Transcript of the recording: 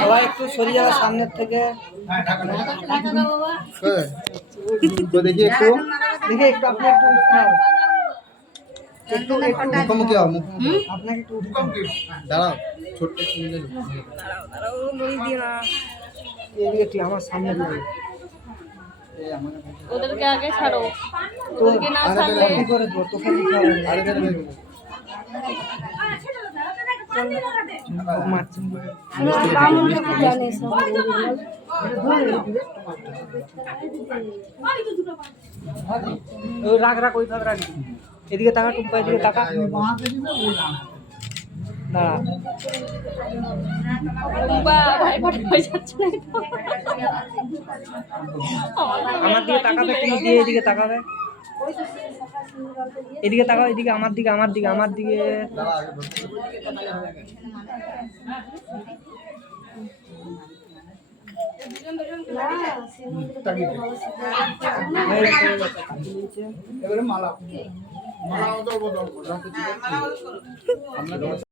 সবাই একটু সরিয়ে যাওয়ার সামনের থেকে। দেখি একটু আপনি একটু মুখোমুখি হও, আপনাকে একটু দাঁড়াও, ছোট্ট এদিকে আমার সামনে ওদেরকে আগে ছাড়ো, ওদেরকে না ছাড়লে কি করে দেবো তোকে দিতে হবে। রাখ রাখ ওই রাখ, এদিকে তাকা টুম্পা, এদিকে তাকা। আমার দিকে তাকাবে, তুমি দিয়ে এদিকে তাকাবে, এদিকে তাকাও, এদিকে আমার দিকে আমার দিকে। এবারে মালা